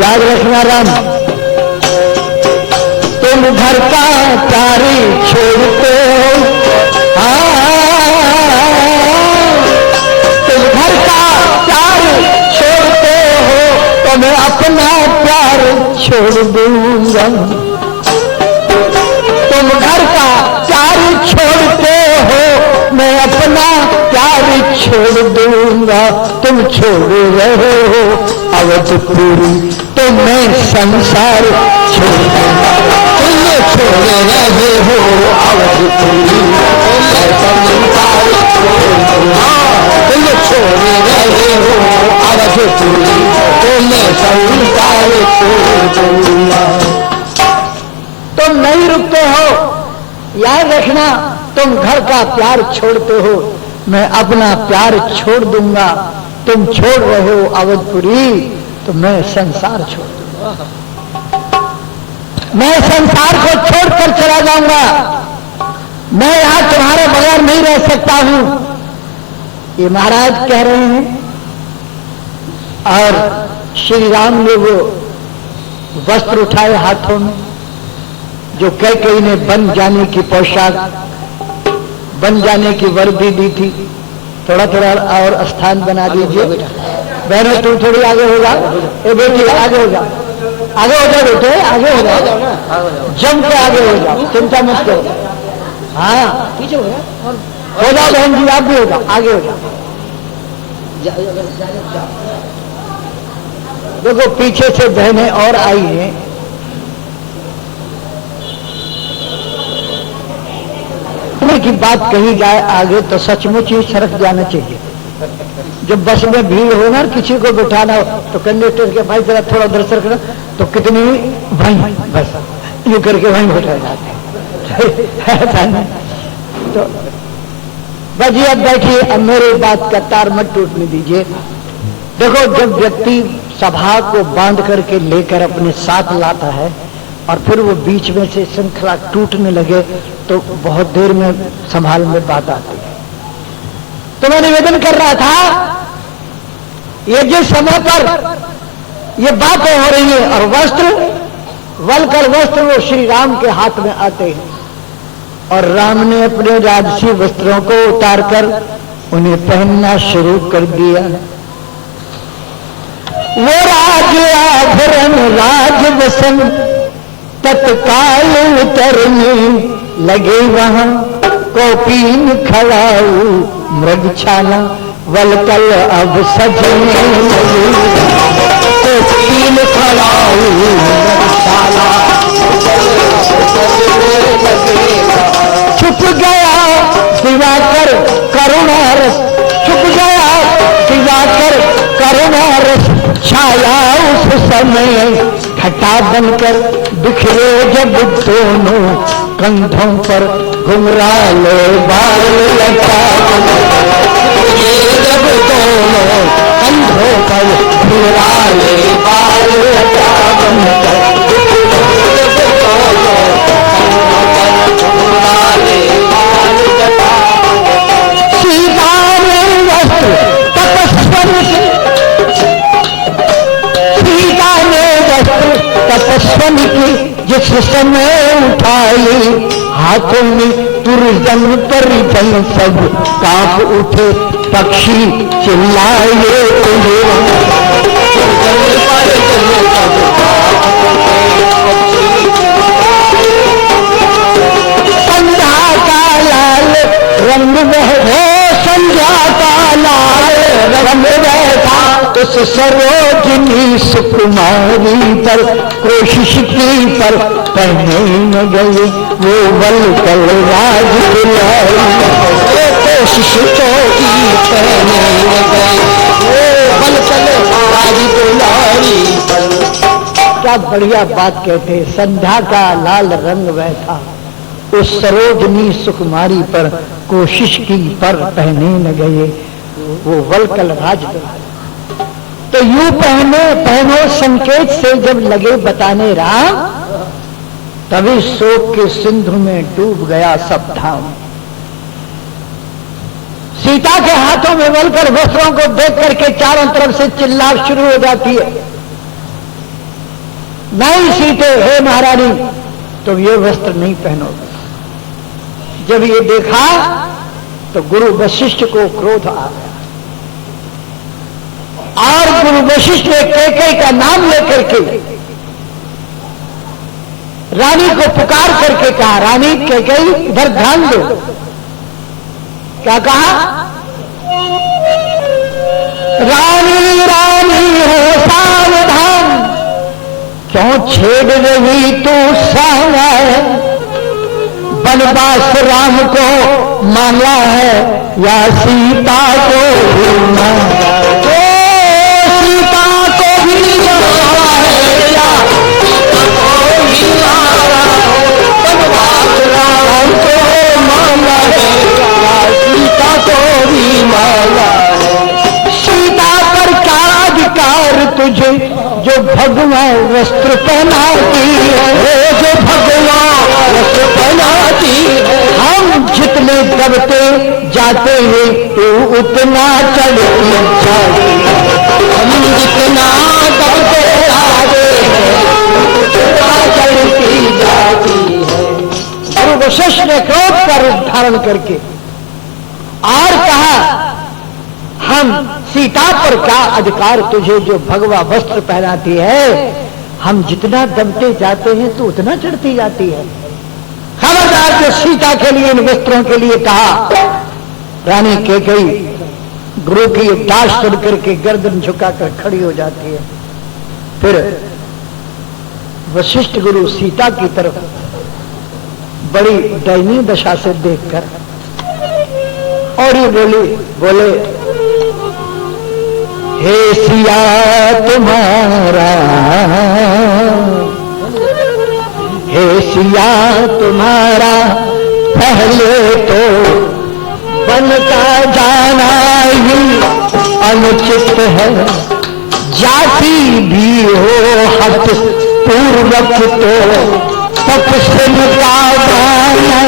याद रखना राम, तुम घर का प्यार छोड़ते हो, तुम घर का प्यार छोड़ते हो तो मैं अपना प्यार छोड़ दूंगा। तुम घर का प्यार छोड़ते हो मैं अपना प्यार छोड़ दूंगा। तुम छोड़ रहे हो अवधपुरी तो मैं संसार छोड़ दूंगा। तुम छोड़ रहे हो अवधपुरी तो मैं संसार छोड़ दूंगा। तुम छोड़ रहे हो अवधपुरी तो मैं संसार छोड़ दूंगा। तुम नहीं रुकते हो, याद रखना, तुम घर का प्यार छोड़ते हो मैं अपना प्यार छोड़ दूंगा। तुम छोड़ रहे हो अवधपुरी तो मैं संसार छोड़ दूंगा। मैं संसार को छोड़कर चला जाऊंगा। मैं यहां तुम्हारे बगैर नहीं रह सकता हूं, ये महाराज कह रहे हैं। और श्री राम ने वो वस्त्र उठाए हाथों में जो कैकेयी ने बन जाने की पोशाक, बन जाने की वर्दी दी थी। थोड़ा थोड़ा और स्थान बना दीजिए बहनों, तू थोड़ी आगे हो जा। ए बेटी आगे हो जा, आगे हो जा बेटे, आगे हो जाओ, जम के आगे हो जाओ, चिंता मत करो। हाँ पीछे हो जाओ बहन जी, आप भी हो जाओ, आगे हो जाओ। देखो पीछे से बहनें और आई हैं। की बात कही जाए आगे तो सचमुच ही सड़क जाना चाहिए। जब बस में भीड़ हो ना, किसी को बिठाना हो तो कंडक्टर के भाई जरा थोड़ा उधर सरकना, तो कितनी वहीं बस यूं करके वहीं बैठा जाते हैं। तो बजी अब बैठिए, अब मेरी बात का तार मत टूटने दीजिए। देखो जब व्यक्ति सभा को बांध करके लेकर अपने साथ लाता है और फिर वो बीच में से श्रृंखला टूटने लगे तो बहुत देर में संभाल में बात आती है। तो मैं निवेदन कर रहा था, ये जिस समय पर ये बातें हो रही है और वस्त्र, वलकर वस्त्र वो श्री राम के हाथ में आते हैं और राम ने अपने राजसी वस्त्रों को उतारकर उन्हें पहनना शुरू कर दिया। वो राज आभरण राजवसन तत्काल उतरने लगे वहां, कौपीन खड़ाऊ मृगछाला वलकल अब सजने लगे। कौपीन खड़ाऊ मृगछाला छुप गया दिवाकर करुणारस, छुप गया दिवाकर करुणारस, छाया उस समय घटा बनकर बिखरे जब दोनों कंधों पर घुंघराले बाल लटा। जब दोनों कंधों पर घुंघराले बाल लटा सीता ने वस्त्र तपस्वन से, सीता ने वस्त्र तपस्वन की जिस समय उठाई, हाथों में तुरदम परिजन सब कांप उठे, पक्षी चिल्लाए संध्या का लाल रंग बहे, संध्या का लाल रंग बहता उस सरोजनी सुकुमारी पर, कोशिश की पर पहने न गए वो वलकल राज दुलारी। कोशिश तो की पहने न गए वो वलकल राज दुलारी। क्या बढ़िया बात कहते, संध्या का लाल रंग बहता उस सरोजनी सुकुमारी पर, कोशिश की पर पहने न गए वो वलकल राज दुलारी। तो यूं पहनो संकेत से जब लगे बताने राम, तभी शोक के सिंधु में डूब गया सब धाम। सीता के हाथों में मलकर वस्त्रों को देख करके चारों तरफ से चिल्लाहट शुरू हो जाती है, नहीं सीते, हे महारानी तुम ये वस्त्र नहीं पहनोगे। जब ये देखा तो गुरु वशिष्ठ को क्रोध आ गया और गुरु वशिष्ठ ने कैकेयी का नाम लेकर के रानी को पुकार करके कहा, रानी कैकेयी इधर ध्यान दो। क्या कहा? रानी रानी हो सावधान, क्यों छेड़ रही तू साया, वनवास राम को मांगा है या सीता को भी मांगा, सीता को भी मांगा है या वनवास राम को मांगा है या सीता को भी मांगा है। सीता पर क्या अधिकार तुझे जो भगवान वस्त्र पहनाती है, जो भगवान वस्त्र पहनाती है। हम जितने दबते जाते हैं तो उतना चढ़ती जाती है, हम जितना दबते जाते हैं उतना चढ़ती जाती है। गुरु वशिष्ठ ने क्रोध का रूप धारण करके और कहा, हम सीता पर क्या अधिकार तुझे जो भगवा वस्त्र पहनाती है, हम जितना दबते जाते हैं तो उतना चढ़ती जाती है। खबरदार जो सीता के लिए इन वस्त्रों के लिए कहा। रानी कैकेयी गुरु की दास सुन करके गर्दन झुकाकर खड़ी हो जाती है। फिर वशिष्ठ गुरु सीता की तरफ बड़ी दयनीय दशा से देखकर और ये बोले हे सिया तुम्हारा, हे सिया तुम्हारा पहले तो बन का जाना ही अनुचित है, जाति भी हो हत पूर्वक तो तपस्विन का जाना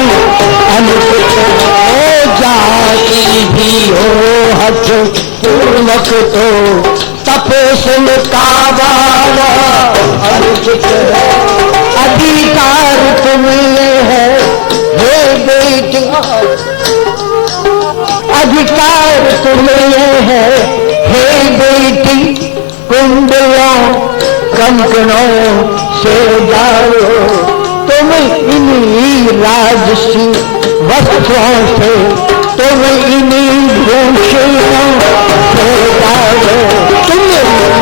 अनुचित है, जाति भी हो हत पूर्वक तो तपस्विन का जाना अनुचित है। अधिकार तुम्हें है हे बेटी, अधिकार तुम्हें है हे बेटी, कुंडलों कंकणों से जाओ, तुम इन्हीं राजसी वस्त्रों से, तुम इन्हीं भूषणों से जाओ, तुम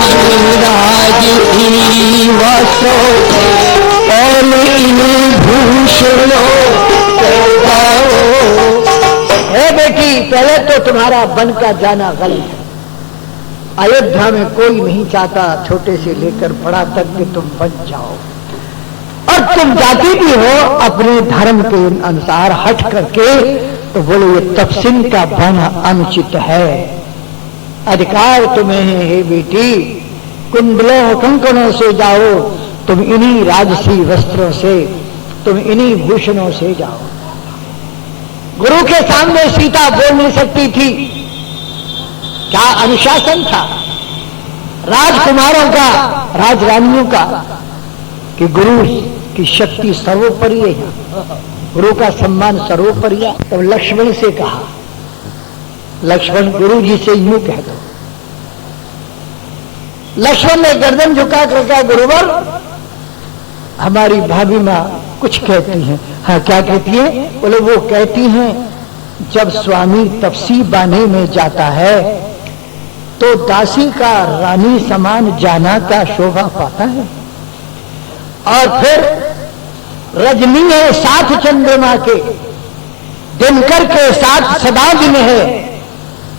इन्हीं राजसी वस्त्रों से और इन्हीं भूषणों से जाओ। हे बेटी, पहले तो तुम्हारा बन का जाना गलत है। अयोध्या में कोई नहीं चाहता छोटे से लेकर बड़ा तक कि तुम बन जाओ, और तुम जाती भी हो अपने धर्म के अनुसार हट करके, तो बोले ये तपस्विन का बना अनुचित है। अधिकार तुम्हें है हे बेटी, कुंडलों कंकणों से जाओ, तुम इन्हीं राजसी वस्त्रों से, तुम इन्हीं भूषणों से जाओ। गुरु के सामने सीता बोल नहीं सकती थी। क्या अनुशासन था राजकुमारों का, राजरानियों का, कि गुरु की शक्ति सर्वोपरि है, गुरु का सम्मान सर्वोपरि है। तो लक्ष्मण से कहा, लक्ष्मण गुरु जी से यूं कह दो। लक्ष्मण ने गर्दन झुका कर कहा, गुरुवर हमारी भाभी मां कुछ कहती हैं। हाँ, क्या कहती है? बोले वो कहती हैं जब स्वामी तपसी बाने में जाता है तो दासी का रानी समान जाना का शोभा पाता है, और फिर रजनी है साथ चंद्रमा के, दिनकर के साथ सदा दिन है।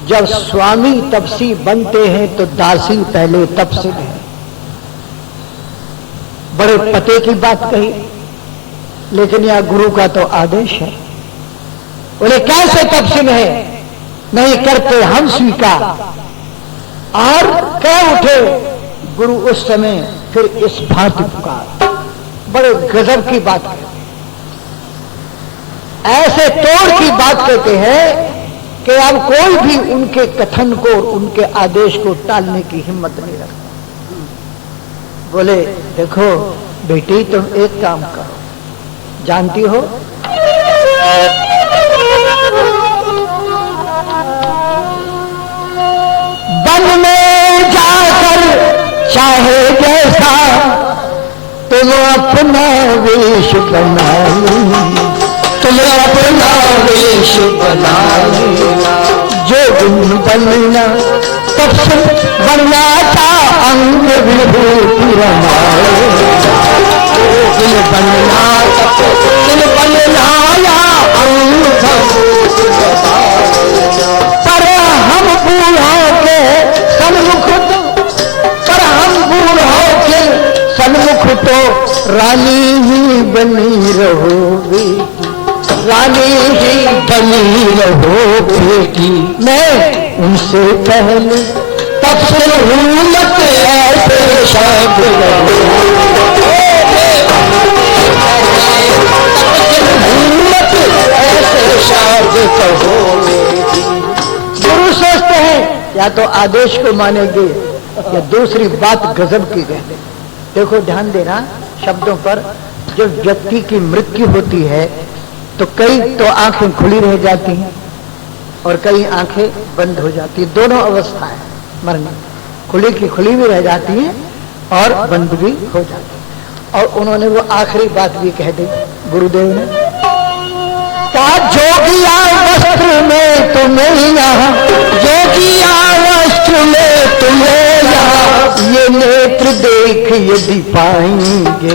जब स्वामी तपसी बनते हैं तो दासी पहले तपस्वी है। बड़े पते की बात कही, लेकिन यह गुरु का तो आदेश है। बोले कैसे तपस्वी है? नहीं करते हम स्वीकार। और कह उठे गुरु उस समय फिर इस भांति पुकार। बड़े गजब की बात है, ऐसे तोड़ की बात कहते हैं कि अब कोई भी उनके कथन को, उनके आदेश को टालने की हिम्मत नहीं रखता। बोले देखो बेटी, तुम एक काम करो, जानती हो वन में जाकर चाहे जैसा तुम अपना वेश बनाओ, तुम अपना वेश बनाओ, जो गुण बनना तब से बनना था अंग विभूति रमाओ, दिल बनना दिल बनना या अंग पर हम बूढ़ों के सन्मुख पर हम बूढ़ों के सन्मुख तो रानी ही बनी रहो बेटी, रानी ही बनी रहो बेटी। मैं उनसे पहले तब से हुलत ऐसे शब्द ऐसे शब्द कहो। गुरु सोचते हैं या तो आदेश को मानेंगे या दूसरी बात गजब की कहते। देखो ध्यान देना शब्दों पर। जब व्यक्ति की मृत्यु होती है तो कई तो आंखें खुली रह जाती हैं और कई आंखें बंद हो जाती हैं। दोनों अवस्थाएं मरने, खुली की खुली भी रह जाती हैं और बंद भी हो जाती है। और उन्होंने वो आखिरी बात भी कह दी गुरुदेव ने, कहा जोगिया वस्त्र में तुम्हें यहाँ, जोगिया वस्त्र में तुम्हें यहाँ, ये नेत्र देख यदि पाएंगे,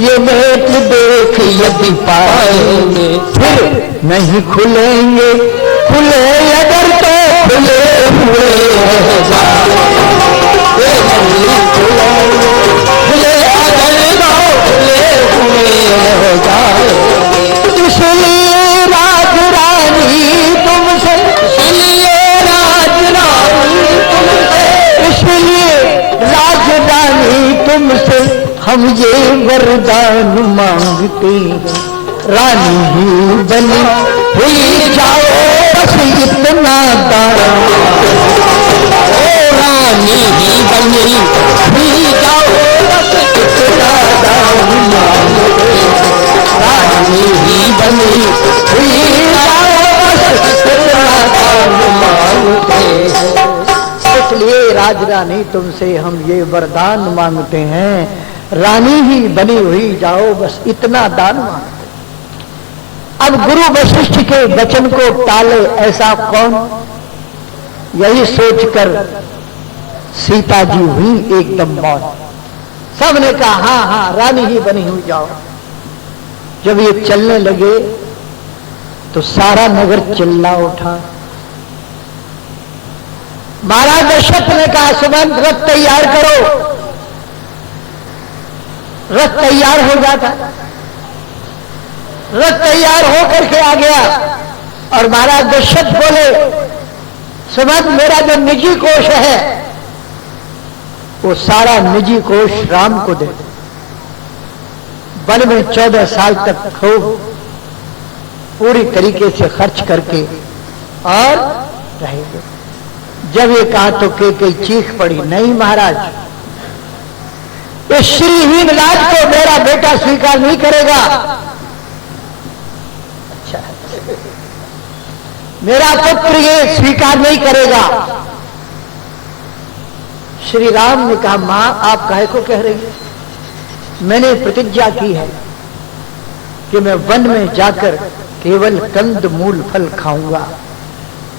ये नेत्र देख यदि पाएंगे, फिर नहीं खुलेंगे, खुले अगर तो खुले हुए रह जाएंगे, खुले अगर तो खुले हुए रह जाएंगे। इसलिए राज रानी तुमसे, इसलिए राज रानी तुमसे, इसलिए राज रानी तुमसे हम ये वरदान मांगते हैं, रानी ही बनी हुई जाओ बस इतना दान, रानी ही बनी हुई जाओ बस इतना दान मांगते हैं, रानी ही बनी हुई जाओ बस इतना दान मांगते हैं। इसलिए राज रानी तुमसे हम ये वरदान मांगते हैं, रानी ही बनी हुई जाओ बस इतना दान मांगते। अब गुरु वशिष्ठ के वचन को टाले ऐसा कौन, यही सोचकर सीता जी हुई एकदम मौन। सबने कहा हाँ हाँ रानी ही बनी हुई जाओ। जब ये चलने लगे तो सारा नगर चिल्ला उठा। महाराज दशरथ ने कहा सुमंत रथ तैयार करो। रथ तैयार हो जाता, रथ तैयार होकर के आ गया और महाराज दशरथ बोले सुमंत मेरा जो निजी कोष है वो सारा निजी कोष राम को दे। वन में 14 साल तक खूब पूरी तरीके से खर्च करके और रहेंगे। जब ये कहा तो के चीख पड़ी, नहीं महाराज इस श्रीहीन राज को मेरा बेटा स्वीकार नहीं करेगा। अच्छा मेरा पुत्र ये स्वीकार नहीं करेगा। श्री राम ने कहा मां आप काहे को कह रही हैं? मैंने प्रतिज्ञा की है कि मैं वन में जाकर केवल कंद मूल फल खाऊंगा।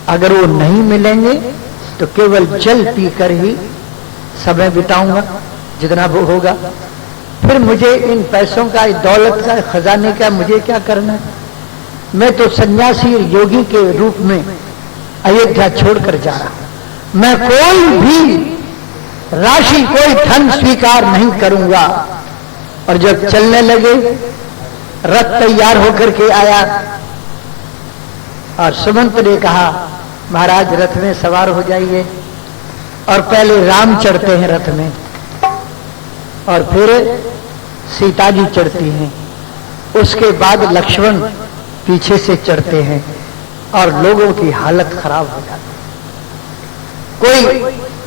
अगर वो नहीं मिलेंगे तो केवल जल पीकर ही समय बिताऊंगा जितना वो होगा। फिर मुझे इन पैसों का, दौलत का, खजाने का मुझे क्या करना है? मैं तो सन्यासी योगी के रूप में अयोध्या छोड़कर जा रहा हूं। मैं कोई भी राशि, कोई धन स्वीकार नहीं करूंगा। और जब चलने लगे रथ तैयार होकर के आया और सुमंत ने कहा महाराज रथ में सवार हो जाइए। और पहले राम चढ़ते हैं रथ में और फिर सीता जी चढ़ती हैं। उसके बाद लक्ष्मण पीछे से चढ़ते हैं और लोगों की हालत खराब हो जाती। कोई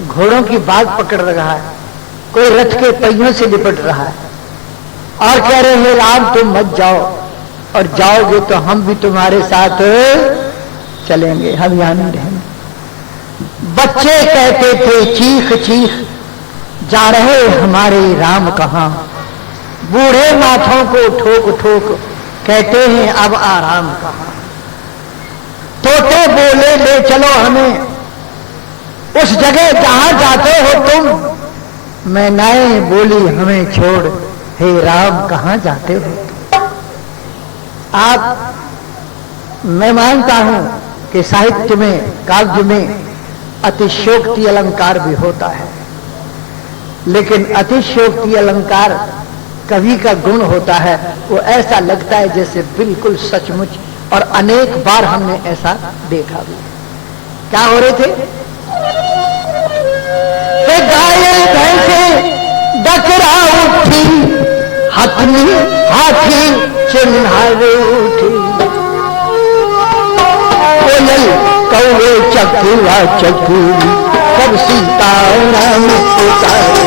घोड़ों की बाग पकड़ रहा है, कोई रथ के पहियों से लिपट रहा है और कह रहे हैं राम तुम मत जाओ, और जाओगे तो हम भी तुम्हारे साथ चलेंगे, हम यहां नहीं रहेंगे। बच्चे कहते थे चीख चीख जा रहे हमारे राम कहां, बूढ़े माथों को ठोक ठोक कहते हैं अब आराम कहां। तोते बोले ले चलो हमें उस जगह जहां जाते हो तुम, मैनाएं बोली हमें छोड़ हे राम कहां जाते हो। आप, मैं मानता हूं कि साहित्य में, काव्य में अतिशयोक्ति अलंकार भी होता है, लेकिन अतिशयोक्ति अलंकार कवि का गुण होता है। वो ऐसा लगता है जैसे बिल्कुल सचमुच, और अनेक बार हमने ऐसा देखा भी। क्या हो रहे थे? गाय भैंसे डकरा उठी, हथनी हाथी चिन्हारे उठी, कोयल कौवे चकुआ चकुरी सब सीताराम पुकारे।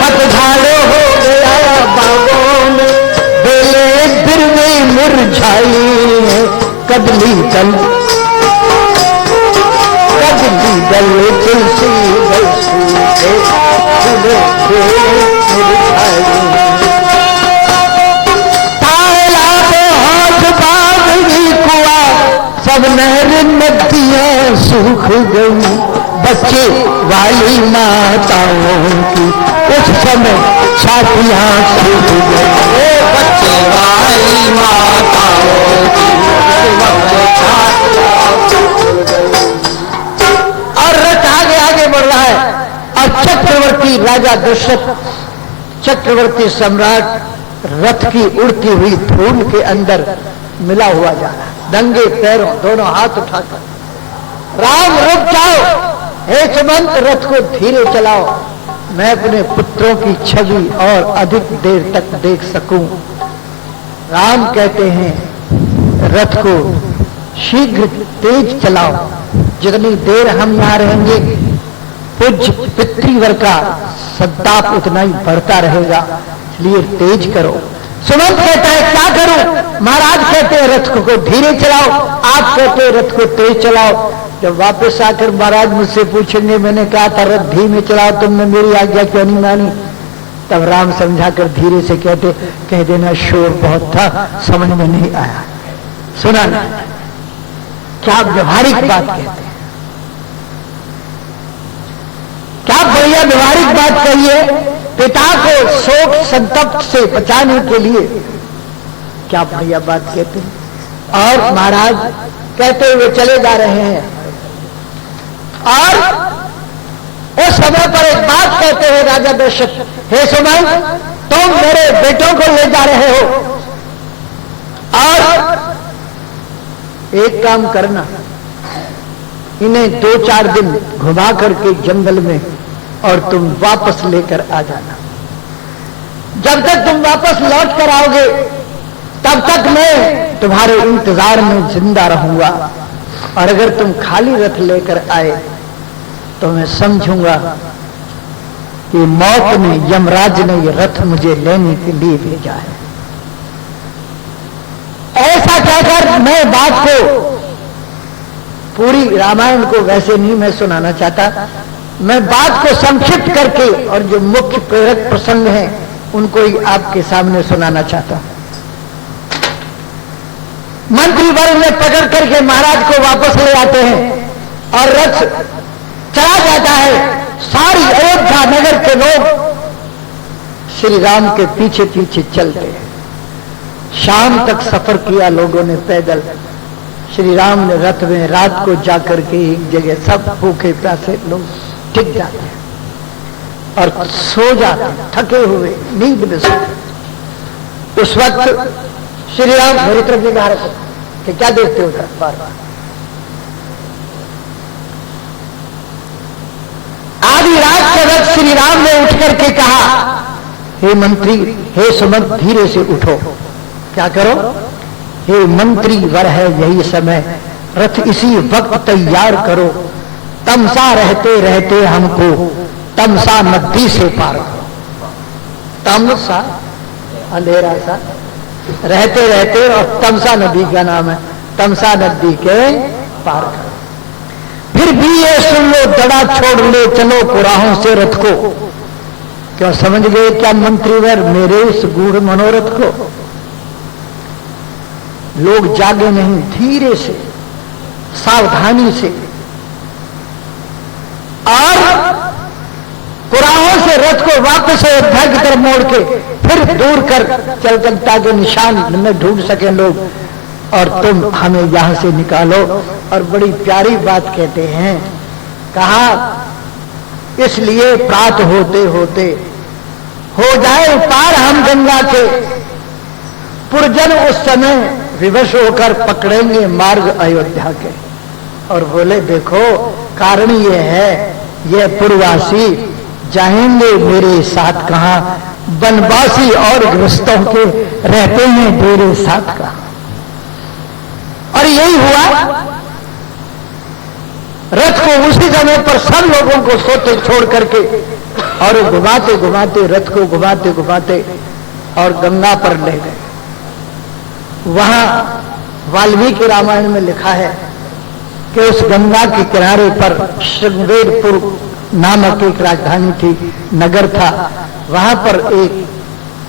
पतझाड़ो हो गया बागों में, बेले बिरवे मुरझाई, कदली दल तुलसी दल सूखे फूले मुरझाई। तालाब हाथ बागड़ी कुआ सब नहर नदियां सूख गई, बच्चे वाली माताओं की उस समय छातियां सूख गई। बच्चे वाली माताओं की और रथ आगे आगे बढ़ रहा है, और चक्रवर्ती राजा दशरथ, चक्रवर्ती सम्राट रथ की उड़ती हुई धूल के अंदर मिला हुआ जा रहा है, नंगे पैरों दोनों हाथ उठाकर। राम रुक जाओ, हे सुमंत रथ को धीरे चलाओ, मैं अपने पुत्रों की छवि और अधिक देर तक देख सकूं। राम कहते हैं रथ को शीघ्र तेज चलाओ, जितनी देर हम यहां रहेंगे पूज्य पितृवर का सद्दाप उतना ही बढ़ता रहेगा, इसलिए तेज करो। सुमंत कहता है क्या करूं? महाराज कहते हैं रथ को धीरे चलाओ, आप कहते हैं रथ को तेज चलाओ। जब वापस आकर महाराज मुझसे पूछेंगे मैंने कहा था रथ धीमे चलाओ, तुमने मेरी आज्ञा क्यों नहीं मानी, तब राम समझाकर धीरे से कहते कह देना शोर बहुत था, समझ में नहीं आया। सुना ना क्या व्यवहारिक बात कहते हैं, क्या बढ़िया व्यवहारिक बात कहिए। पिता को शोक संतप्त से बचाने के लिए क्या बढ़िया बात कहते हैं। और महाराज कहते हुए चले जा रहे हैं, और उस समय पर एक बात कहते हैं राजा दशरथ, हे सुमंत तुम मेरे बेटों को ले जा रहे हो, और एक काम करना, इन्हें 2-4 दिन घुमा करके जंगल में और तुम वापस लेकर आ जाना। जब तक तुम वापस लौट कर आओगे तब तक मैं तुम्हारे इंतजार में जिंदा रहूंगा, और अगर तुम खाली रथ लेकर आए तो मैं समझूंगा कि मौत ने, यमराज ने ये रथ मुझे लेने के लिए भेजा है। ऐसा कहकर मैं बात को, पूरी रामायण को वैसे नहीं मैं सुनाना चाहता, मैं बात को संक्षिप्त करके और जो मुख्य प्रेरक प्रसंग हैं उनको ही आपके सामने सुनाना चाहता हूं। मंत्री वर्ग ने पकड़ करके महाराज को वापस ले आते हैं और रथ चला जाता है। सारी अयोध्या नगर के लोग श्री राम के पीछे पीछे चलते हैं। शाम तक सफर किया लोगों ने पैदल। श्री राम ने रथ में रात को जाकर के एक जगह सब भूखे प्यासे लोग टिक जाते हैं और सो जाते हैं, थके हुए नींद में सोते। उस वक्त श्री राम मेरी तरफ निगाह रखो कि क्या देखते हो बार बार। आधी रात के वक्त श्री राम ने उठ करके कहा हे मंत्री, हे सुमंत, धीरे से उठो। क्या करो? हे मंत्री वर है यही समय, रथ इसी वक्त तैयार करो। तमसा रहते रहते हमको तमसा नदी से पार करो। तमसा अंधेरा सा, रहते रहते, और तमसा नदी का नाम है, तमसा नदी के पार करो। फिर भी ये सुन लो, दड़ा छोड़ ले चलो कुराहों से रथ को। क्यों समझ गए क्या मंत्रीवर मेरे इस गूढ़ मनोरथ को? लोग जागे नहीं, धीरे से सावधानी से, और कुराहों से रथ को वापस अयोध्या की तरफ मोड़ के फिर दूर कर चल ताकि निशान में ढूंढ सके लोग, और तुम हमें यहां से निकालो। और बड़ी प्यारी बात कहते हैं, कहा इसलिए प्रात होते होते हो जाए पार हम गंगा के, पुरजन उस समय विवश होकर पकड़ेंगे मार्ग अयोध्या के। और बोले देखो कारण ये है, ये पूर्वासी जाएंगे मेरे साथ कहां, वनवासी और गृहस्थों के रहते हैं मेरे साथ कहां। और यही हुआ, रथ को उसी समय पर सब लोगों को सोते छोड़ करके और घुमाते घुमाते, रथ को घुमाते घुमाते और गंगा पर ले गए। वहां वाल्मीकि रामायण में लिखा है कि उस गंगा के किनारे पर श्रृंगेरपुर नामक एक राजधानी थी, नगर था। वहां पर एक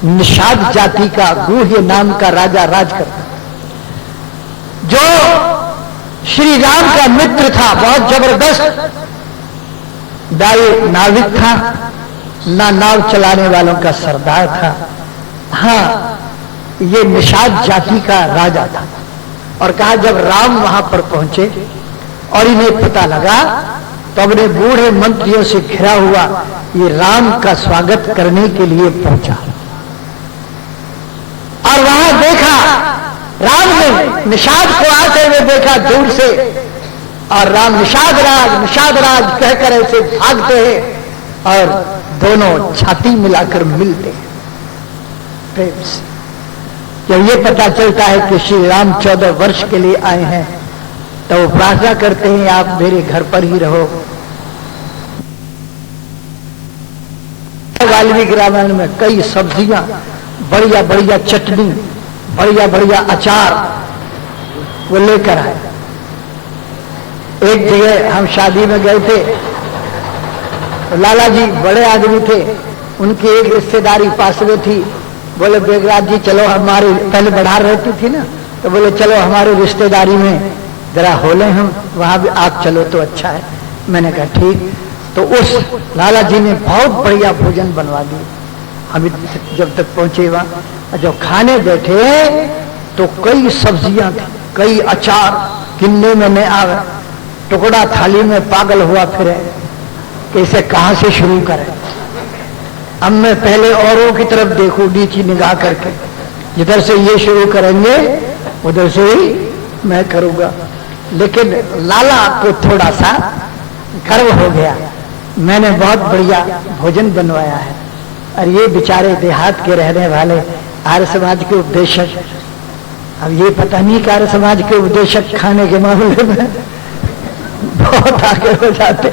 निषाद जाति का गुह्य नाम का राजा राज करता, जो श्री राम का मित्र था, बहुत जबरदस्त नाविक था, ना नाव चलाने वालों का सरदार था। हाँ, ये निषाद जाति का राजा था। और कहा जब राम वहां पर पहुंचे और इन्हें पता लगा तो अपने बूढ़े मंत्रियों से घिरा हुआ ये राम का स्वागत करने के लिए पहुंचा। और वहां देखा, राम ने निषाद को आते हुए देखा दूर से, और राम निषाद राज कहकर ऐसे भागते हैं और दोनों छाती मिलाकर मिलते हैं प्रेम से। जब ये पता चलता है कि श्री राम 14 वर्ष के लिए आए हैं, तो वो प्रार्थना करते हैं आप मेरे घर पर ही रहो। वाल्मीकि रामायण में कई सब्जियां, बढ़िया बढ़िया चटनी, बढ़िया बढ़िया अचार वो लेकर आए। एक जगह हम शादी में गए थे, तो लाला जी बड़े आदमी थे, उनकी एक रिश्तेदारी पास में थी। बोले बेगराज जी चलो, हमारे पहले बढ़ार रहती थी ना, तो बोले चलो हमारे रिश्तेदारी में जरा होले हम, वहां भी आप चलो तो अच्छा है। मैंने कहा ठीक। तो उस लाला जी ने बहुत बढ़िया भोजन बनवा दिया। हम जब तक पहुंचे वहां, जब खाने बैठे तो कई सब्जियां थी, कई अचार, गिनने में नहीं आवे, टुकड़ा थाली में पागल हुआ फिरे कि इसे कहां से शुरू करें। अब मैं पहले औरों की तरफ देखूं नीची निगाह करके, जिधर से ये शुरू करेंगे उधर से ही मैं करूंगा। लेकिन लाला को थोड़ा सा गर्व हो गया, मैंने बहुत बढ़िया भोजन बनवाया है। और ये बेचारे देहात के रहने वाले आर्य समाज के उपदेशक, अब ये पता नहीं कि आर्य समाज के उपदेशक खाने के मामले में बहुत आगे हो जाते।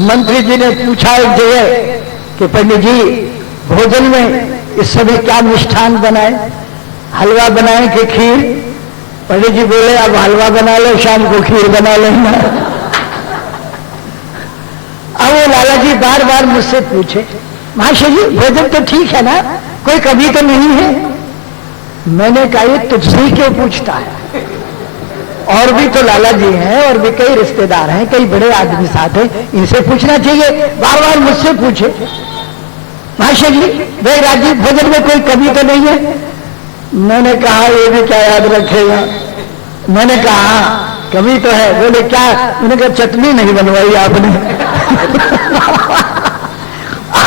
मंत्री जी ने पूछा एक जगह कि पंडित जी भोजन में इस समय क्या मिष्ठान बनाए, हलवा बनाए कि खीर? पंडित जी बोले अब हलवा बना लो, शाम को खीर बना लेना। अब वो लाला जी बार बार मुझसे पूछे, महाशय जी भोजन तो ठीक है ना, कोई कमी तो नहीं है? मैंने कहा ये तुझसे क्यों पूछता है, और भी तो लाला जी हैं, और भी कई रिश्तेदार हैं, कई बड़े आदमी साथ हैं, इनसे पूछना चाहिए, बार बार मुझसे पूछे। महाशय जी भाई राजी भोजन में कोई कमी तो नहीं है? मैंने कहा ये भी क्या याद रखेगा। मैंने कहा कमी तो है। बोले क्या? मैंने कहा चटनी नहीं बनवाई आपने।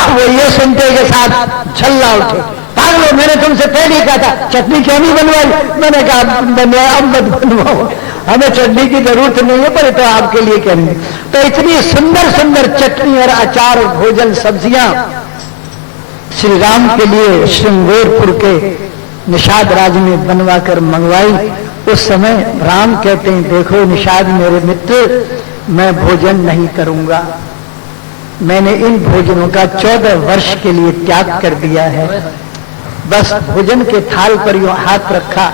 वो ये सुनते के साथ छल्ला उठे, पागलो मैंने तुमसे पहले ही कहा था चटनी क्यों नहीं बनवाई? मैंने कहा बनवाया, अब मत बनवाओ, हमें चटनी की जरूरत नहीं है, पर तो आपके लिए करेंगे। तो इतनी सुंदर सुंदर चटनी और अचार, भोजन, सब्जियां श्री राम के लिए श्रृंगारपुर के निषाद राज ने बनवा कर मंगवाई। उस समय राम कहते हैं, देखो निषाद मेरे मित्र, मैं भोजन नहीं करूंगा, मैंने इन भोजनों का 14 वर्ष के लिए त्याग कर दिया है। बस भोजन के थाल पर यूं हाथ रखा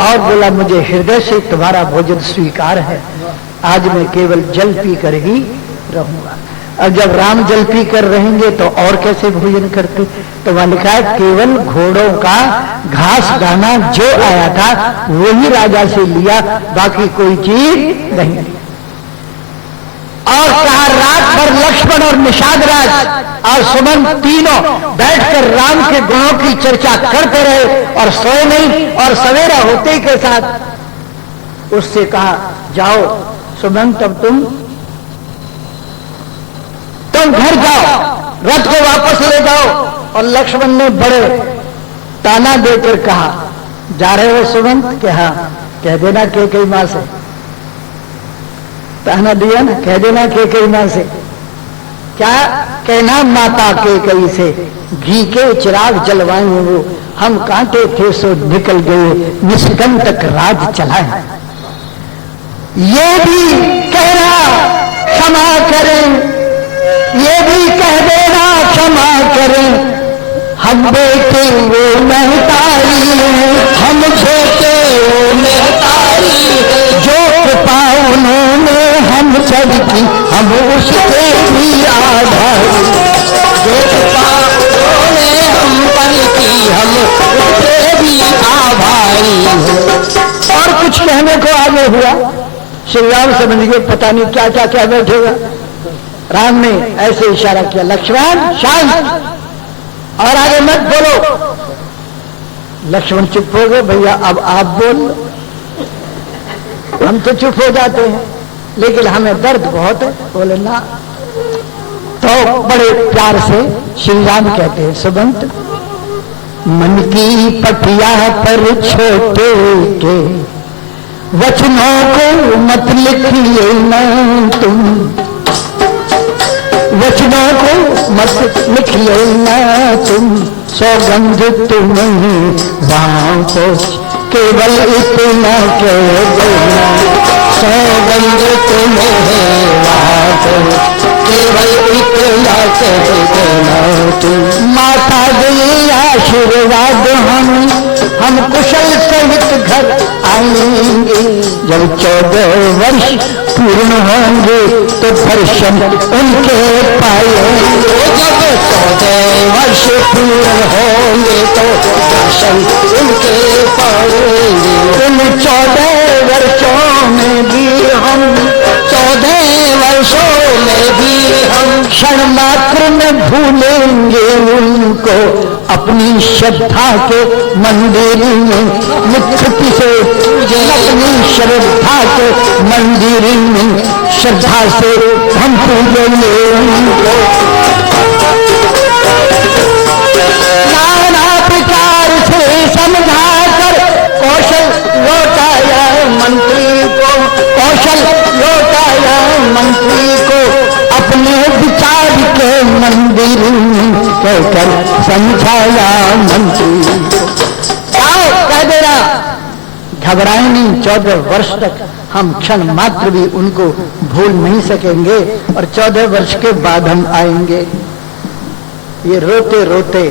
और बोला, मुझे हृदय से तुम्हारा भोजन स्वीकार है, आज मैं केवल जल पी कर ही रहूंगा। अब जब राम जल पी कर रहेंगे तो और कैसे भोजन करते? तो वहां लिखा है, केवल घोड़ों का घास दाना जो आया था वही राजा से लिया, बाकी कोई चीज नहीं। और कहा, रात भर लक्ष्मण और निषाद राज और सुमन तीनों बैठकर राम के गुणों की चर्चा करते रहे और सोए नहीं। और सवेरा होते ही के साथ उससे कहा, जाओ सुमन, तब तुम घर जाओ, रथ को वापस ले जाओ। और लक्ष्मण ने बड़े ताना देकर कहा, जा रहे हो सुमंत? क्या कह देना कैकेयी मां से, ताना दिया ना, कह देना कैकेयी मां से। क्या कहना माता कैकेयी से, घी के चिराग जलवाए वो, हम कांटे थे सो निकल गए, निष्कम तक राज चलाए। ये भी कहना क्षमा करें, ये भी कह देना क्षमा करें, हम बेटे वो महतारी है, हम बेटे वो महतारी है, जो कृपा उन्होंने हम सब की, हम उसके भी आभारी, जो कृपा उन्होंने हम पर की, हम उसके भी आभारी है। और कुछ कहने को आगे हुआ, श्री राम समझ गए पता नहीं क्या क्या क्या बैठेगा। राम ने ऐसे इशारा किया, लक्ष्मण शांत, और आगे मत बोलो। लक्ष्मण चुप हो गए, भैया अब आप बोल। हम तो चुप हो जाते हैं, लेकिन हमें दर्द बहुत है। बोले ना। तो बड़े प्यार से श्री राम कहते हैं, सुबंत, मन की पटिया पर छोटे के वचनों को मत लिख लेना तुम, वचनों को मत लिख लेना तुम, सौगंध तुम्हें वहां पहुंच केवल इतना कह देना, सौगंध तुम्हें वहां पहुंच केवल इतना कह देना तुम। माता दे आशीर्वाद हम कुशल सहित घर आएंगे, जब 14 वर्ष पूर्ण होंगे तो दर्शन उनके पाएंगे, जब 14 वर्ष पूर्ण होंगे तो दर्शन उनके पाएंगे। उन 14 वर्षों में भी हम, 14 वर्षों में भी हम क्षण मात्र में भूलेंगे उनको, अपनी श्रद्धा के मंदिर में मुक्ति से, अपनी श्रद्धा के मंदिर में श्रद्धा से हम पूजेंगे उनको। नाना प्रकार से समझा कर कौशल लौटाया मंत्री को, कौशल लौटाया मंत्री को, अपने विचार के मंदिर में कहकर समझाया मंत्री को। कह दे रहा, घबराए नहीं, 14 वर्ष तक हम क्षण मात्र भी उनको भूल नहीं सकेंगे, और 14 वर्ष के बाद हम आएंगे। ये रोते रोते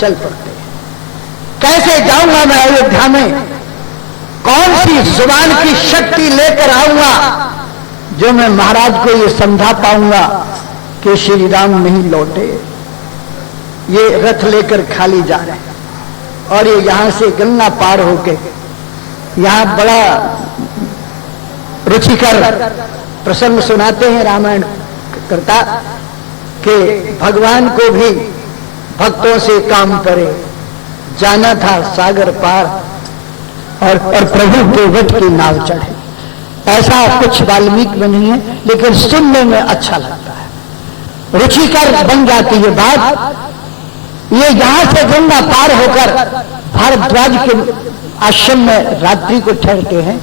चल पड़ते। कैसे जाऊंगा मैं अयोध्या में, कौन सी जुबान की शक्ति लेकर आऊंगा जो मैं महाराज को ये समझा पाऊंगा कि श्री राम नहीं लौटे। ये रथ लेकर खाली जा रहे हैं, और ये यहां से गंगा पार होके यहां बड़ा रुचिकर प्रसंग सुनाते हैं रामायण करता कि भगवान को भी भक्तों से काम परे, जाना था सागर पार और प्रभु के वट की नाव चढ़े। ऐसा कुछ वाल्मीकि में नहीं है, लेकिन सुनने में अच्छा लगता है, रुचिकर बन जाती है बात। ये यहां से गंगा पार होकर भारद्वाज के आश्रम में रात्रि को ठहरते हैं,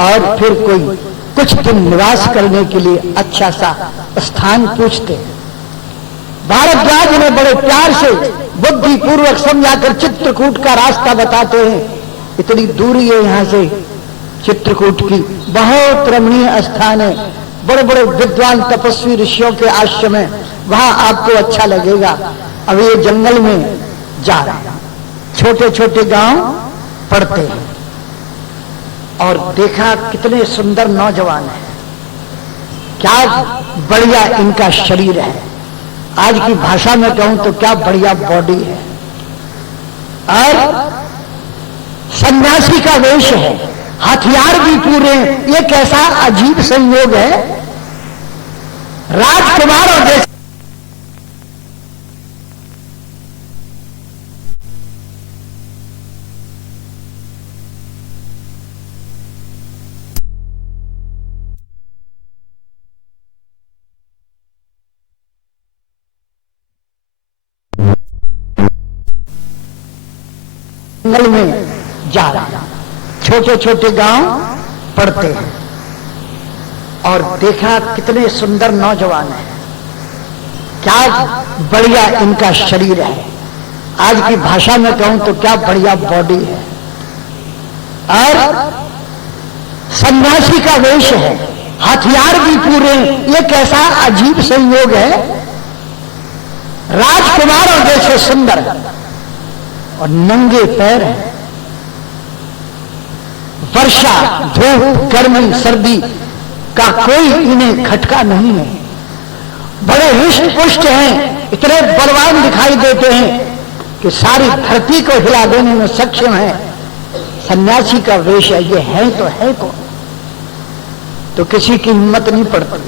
और फिर कोई कुछ दिन निवास करने के लिए अच्छा सा स्थान पूछते हैं। भारद्वाज ने बड़े प्यार से बुद्धि पूर्वक समझाकर चित्रकूट का रास्ता बताते हैं। इतनी दूरी है यहां से चित्रकूट की, बहुत रमणीय स्थान है, बड़े बड़े विद्वान तपस्वी ऋषियों के आश्रम है, वहां आपको अच्छा लगेगा। अब ये जंगल में जा रहे हैं, छोटे छोटे गांव पड़ते हैं, और देखा कितने सुंदर नौजवान हैं, क्या बढ़िया इनका शरीर है, आज की भाषा में कहूं तो क्या बढ़िया बॉडी है, और सन्यासी का वेश है, हथियार भी पूरे हैं। ये कैसा अजीब संयोग है, राजकुमार और जैसे जंगल में जा रहे हैं, छोटे छोटे गांव पड़ते हैं, और देखा कितने सुंदर नौजवान हैं, क्या बढ़िया इनका शरीर है, आज की भाषा में कहूं तो क्या बढ़िया बॉडी है, और सन्यासी का वेश है, हथियार भी पूरे हैं। ये कैसा अजीब संयोग है, राजकुमार और जैसे सुंदर और नंगे पैर हैं, वर्षा धूप गर्मी सर्दी का कोई इन्हें खटका नहीं है, बड़े हृष्ट पुष्ट हैं, इतने बलवान दिखाई देते हैं कि सारी धरती को हिला देने में सक्षम है। सन्यासी का वेश है, ये है कौन? तो किसी की हिम्मत नहीं पड़ती।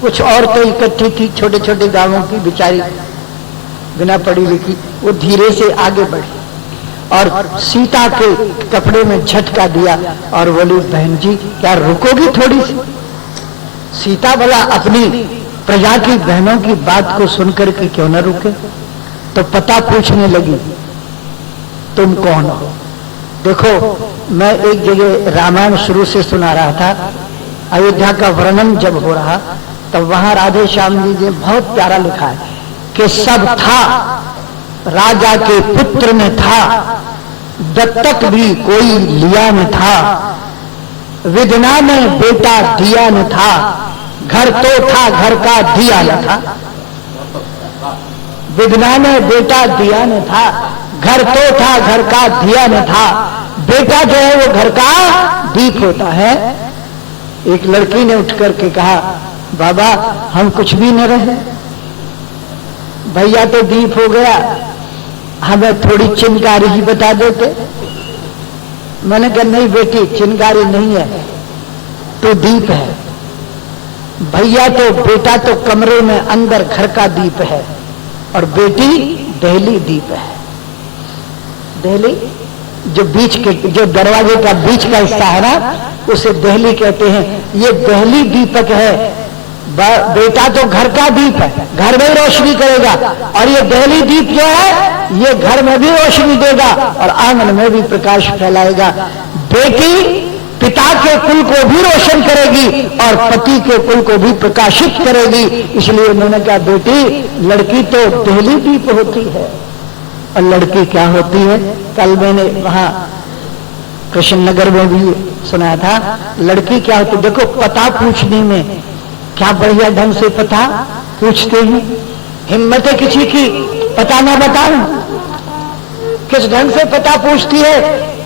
कुछ औरतें इकट्ठी थी छोटे छोटे गांवों की, बिचारी बिना पढ़ी लिखी, वो धीरे से आगे बढ़ी और सीता के कपड़े में झटका दिया और बोली, बहन जी क्या रुकोगी थोड़ी सी? सीता बोला, अपनी प्रजा की बहनों की बात को सुनकर के क्यों न रुके? तो पता पूछने लगी, तुम कौन हो? देखो, मैं एक जगह रामायण शुरू से सुना रहा था, अयोध्या का वर्णन जब हो रहा तब वहां राधे श्याम जी ने बहुत प्यारा लिखा है कि सब था, राजा के पुत्र में था, दत्तक भी कोई लिया न था, विधना में बेटा दिया न था, घर तो था घर का दिया न था। विधना में बेटा दिया न था, घर तो था घर का दिया न था। बेटा जो है वो घर का दीप होता है। एक लड़की ने उठ करके कहा, बाबा हम कुछ भी न रहे, भैया तो दीप हो गया, हमें थोड़ी चिनगारी ही बता देते। मैंने कहा, नहीं बेटी, चिनगारी नहीं है, तो दीप है। भैया तो बेटा तो कमरे में अंदर घर का दीप है, और बेटी दहली दीप है। दहली जो बीच के, जो दरवाजे का बीच का हिस्सा है ना, उसे दहली कहते हैं। ये दहली दीपक है। बेटा तो घर का दीप है, घर में रोशनी करेगा, और ये दहली दीप जो है ये घर में भी रोशनी देगा और आंगन में भी प्रकाश फैलाएगा। बेटी पिता के कुल को भी रोशन करेगी और पति के कुल को भी प्रकाशित करेगी। इसलिए मैंने कहा, बेटी लड़की तो दहली दीप होती है, और लड़की क्या होती है? कल मैंने वहां कृष्णनगर में भी सुना था, लड़की क्या होती? देखो, पता पूछने में क्या बढ़िया ढंग से पता पूछते हैं। हिम्मत है किसी की पता ना बताऊं, किस ढंग से पता पूछती है।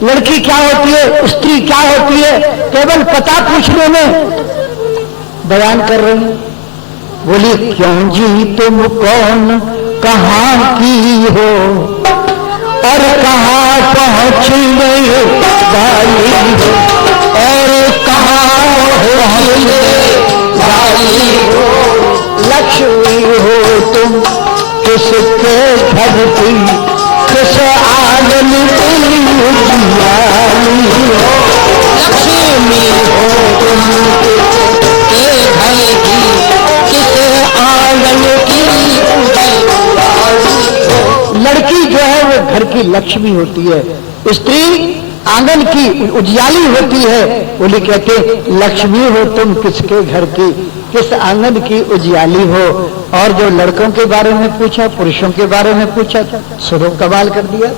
लड़की क्या होती है, स्त्री क्या होती है, केवल पता पूछने में बयान कर रही है। बोली, क्यों जी तुम कौन, कहाँ की हो, और कहाँ पहुंचने वाली हो, और कहाँ पहुंचने वाली हो। लक्ष्मी हो तुम, किसके घर की, किस आंगन की उजियारी हो। लक्ष्मी हो तुम, किसके घर की, किस आंगन की उजियारी हो। लड़की जो है वो घर की लक्ष्मी होती है। स्त्री आंगन की उजियाली होती है, बोले कहते लक्ष्मी हो तुम किसके घर की, किस आंगन की उजियाली हो। और जो लड़कों के बारे में पूछा, पुरुषों के बारे में पूछा, सुनो कमाल कर दिया।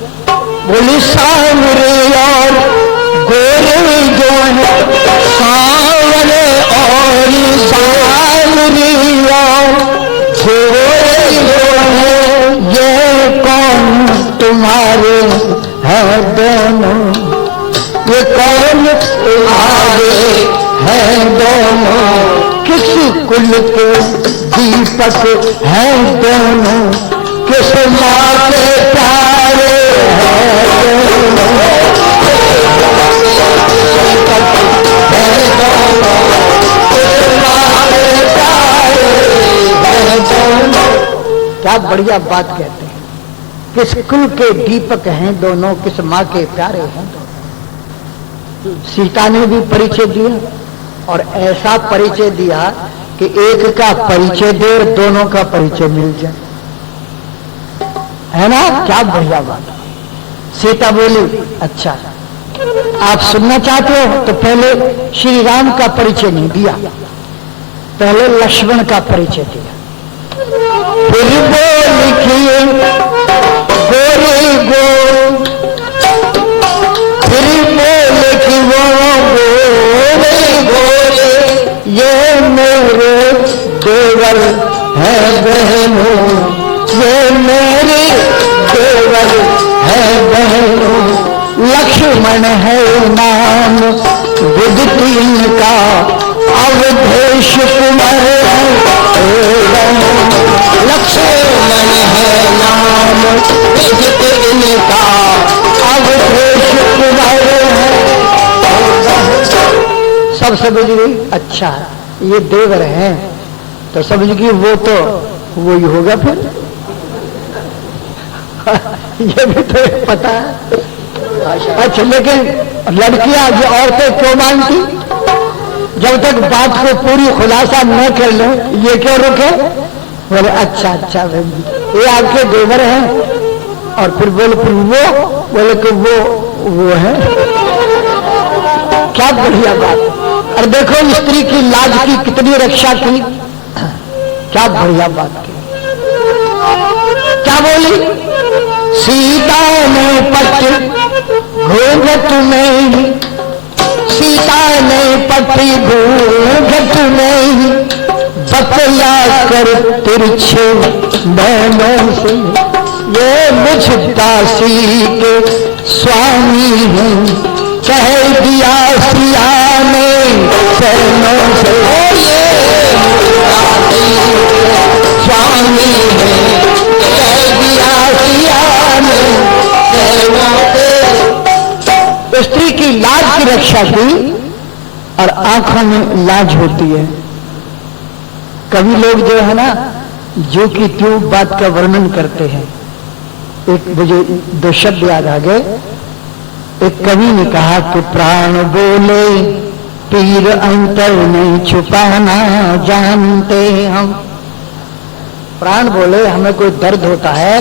बोली सांवरे और गोरे जो है, सांवरे और सांवरी और गोरे जो है, ये कौन तुम्हारे हैं दोनों, ये कौन तुम्हारे हैं दोनों, किस कुल के दीपक हैं दोनों, किस माँ के प्यारे हैं दोनों, किस माँ के प्यारे हैं दोनों। क्या बढ़िया बात कहते हैं, किस कुल के दीपक हैं दोनों, किस माँ के प्यारे हैं दोनों। सीता ने भी परिचय दिया और ऐसा परिचय दिया कि एक का परिचय दे और दोनों का परिचय मिल जाए, है ना। क्या बढ़िया बात। सीता बोली अच्छा आप सुनना चाहते हो तो पहले श्री राम का परिचय नहीं दिया, पहले लक्ष्मण का परिचय दिया। फिर वो लिखिए गोरे गोर, फिर बोले कि वो गोरे गोरे ये मेरे देवर है बहनों, ये मेरे देवर है बहनों, लक्ष्मण है नाम विदित इनका, अवधेश कुमार लक्ष्मण है नाम विदित इनका, अवधेश कुमार है। सब समझ गई, अच्छा ये देवर हैं तो समझ गई वो तो वही होगा फिर। ये भी तो पता है। अच्छा लेकिन लड़कियां जो औरतें क्यों मानती, जब तक बात को पूरी खुलासा न कर ले ये क्यों रुके। बोले अच्छा अच्छा भाई ये आपके देवर हैं, और फिर बोले फिर वो, बोले कि वो है। क्या बढ़िया बात। और देखो स्त्री की लाज की कितनी रक्षा की, क्या बढ़िया बात की। क्या बोली, सीता ने पट घूंघट में, सीता ने पटी घूंघट में, बतला कर तिरछे नैनों से, ये मुझ दासी के स्वामी हैं, कह दिया सिया ने शरणों से, ये दासी के स्वामी हैं, कह दिया सिया ने शरणों से। स्त्री की लाज की रक्षा की, और आंखों में लाज होती है। कवि लोग जो है ना जो की त्यों बात का वर्णन करते हैं। एक मुझे दो शब्द याद आ गए। एक कवि ने कहा कि प्राण बोले पीर अंतर नहीं छुपाना जानते हम। प्राण बोले हमें कोई दर्द होता है,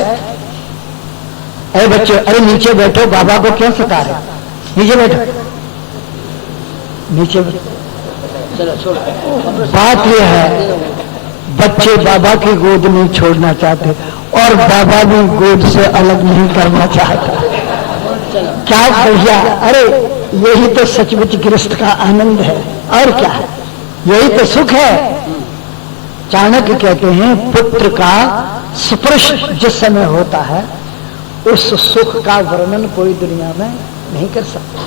अरे बच्चे अरे नीचे बैठो, बाबा को क्यों सता रहे, नीचे बैठो, नीचे चलो छोड़ो। बात यह है बच्चे बाबा की गोद नहीं छोड़ना चाहते और बाबा भी गोद से अलग नहीं करना चाहता। क्या भैया, अरे यही तो सचमुच गृहस्थ का आनंद है, और क्या है, यही तो सुख है। चाणक्य कहते हैं पुत्र का स्पर्श जिस समय होता है उस सुख का वर्णन कोई दुनिया में नहीं कर सकता।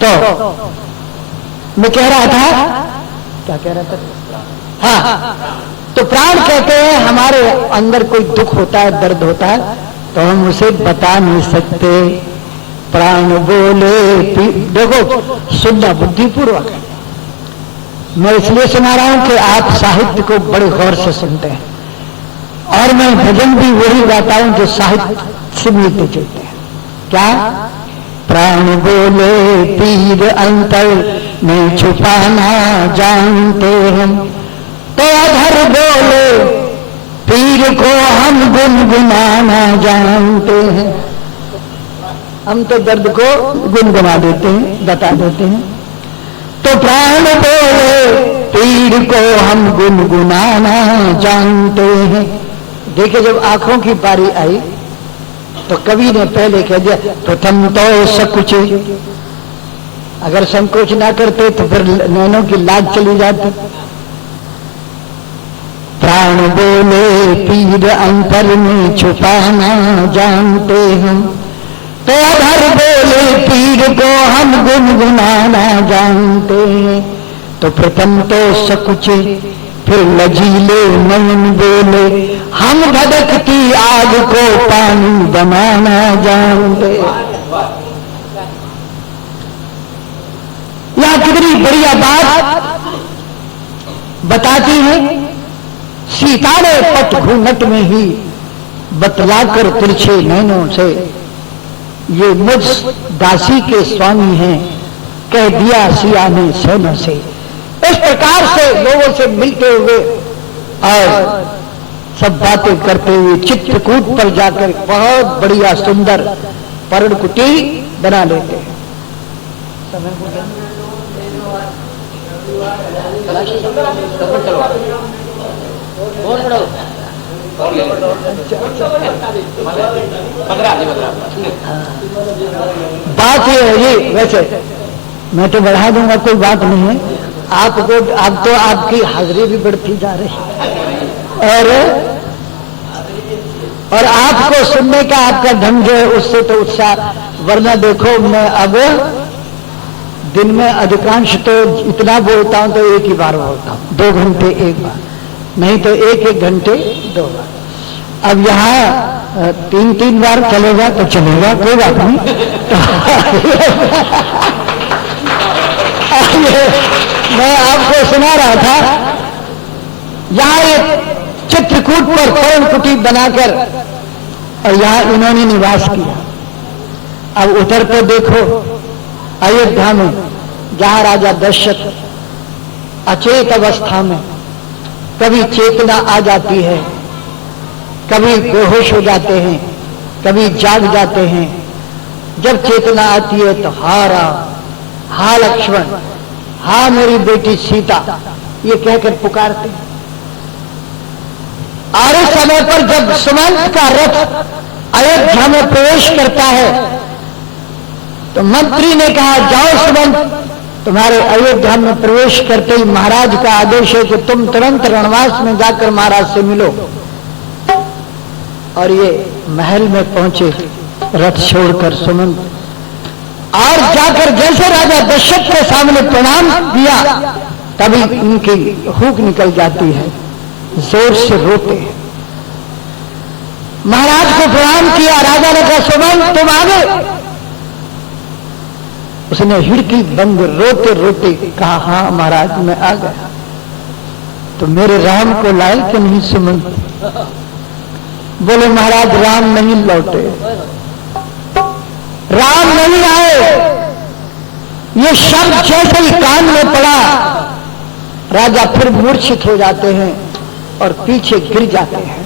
तो मैं कह रहा था, क्या कह रहा था, हाँ, तो प्राण कहते हैं हमारे अंदर कोई दुख होता है, दर्द होता है तो हम उसे बता नहीं सकते। प्राण बोले देखो सुनना बुद्धिपूर्वक है। मैं इसलिए सुना रहा हूं कि आप साहित्य को बड़े गौर से सुनते हैं, और मैं भजन भी वही गाता हूं जो साहित्य से मिलते जुलते हैं। क्या, प्राण बोले पीर अंतर में छुपाना जानते हम, तो अधर बोले पीर को हम गुनगुनाना जानते हैं। हम तो दर्द को गुनगुना देते हैं, बता देते हैं। तो प्राण बोले पीर को हम गुनगुनाना जानते हैं। देखिए जब आंखों की बारी आई तो कवि ने पहले कह दिया प्रथम तो सकुचे, अगर संकोच ना करते तो फिर नैनों की लाज चली जाती। प्राण बोले पीर अंतर में छुपाना जानते हैं, तो अधर बोले पीर को हम गुनगुनाना जानते हैं। तो प्रथम तो सकुचे फिर लजीले नयन बोले हम धधकती आग को पानी बनाना जानते। यह कितनी बढ़िया बात बताती है। सीता ने पट घूंघट में ही बतलाकर तिरछे नैनों से ये मुझ दासी के स्वामी हैं कह दिया सिया ने सैनों से। इस प्रकार से लोगों से मिलते हुए और सब बातें करते हुए चित्रकूट पर जाकर बहुत बढ़िया सुंदर पर्णकुटी बना लेते हैं। बात ये है जी, वैसे मैं तो बढ़ा दूंगा, कोई बात नहीं है। आपको अब तो आपकी हाजिरी भी बढ़ती जा रही है और आपको सुनने का आपका ढंग जो है उससे तो उत्साह। वरना देखो मैं अब दिन में अधिकांश तो इतना बोलता हूं तो एक ही बार बोलता हूं, 2 घंटे एक बार, नहीं तो 1-1 घंटे 2 बार। अब यहाँ 3-3 बार चलेगा तो चलेगा, कोई बात नहीं। मैं आपको सुना रहा था, यहाँ एक चित्रकूट पर पर्णकुटी बनाकर और यहाँ इन्होंने निवास किया। अब उधर तो देखो अयोध्या में जहां राजा दशरथ अचेत अवस्था में कभी चेतना आ जाती है, कभी बेहोश हो जाते हैं, कभी जाग जाते हैं। जब चेतना आती है तो हा राम, हा लक्ष्मण, हा मेरी बेटी सीता, ये कहकर पुकारते हैं। और इस समय पर जब सुमंत का रथ अयोध्या में प्रवेश करता है तो मंत्री ने कहा जाओ सुमंत, तुम्हारे अयोध्या में प्रवेश करते ही महाराज का आदेश है कि तुम तुरंत रणवास में जाकर महाराज से मिलो। और ये महल में पहुंचे रथ छोड़कर सुमंत, और जाकर जैसे राजा दशरथ के सामने प्रणाम किया तभी उनकी हूक निकल जाती है, जोर से रोते हैं। महाराज को प्रणाम किया, राजा ने कहा सुमंत तुम आ गए। उसने हिड़की बंद रोते रोते कहा हाँ महाराज मैं आ गया। तो मेरे राम को लाए कि नहीं सुमंत? बोले महाराज राम नहीं लौटे, राम नहीं आए। ये शब्द जैसे ही कान में पड़ा राजा फिर मूर्छित हो जाते हैं और पीछे गिर जाते हैं।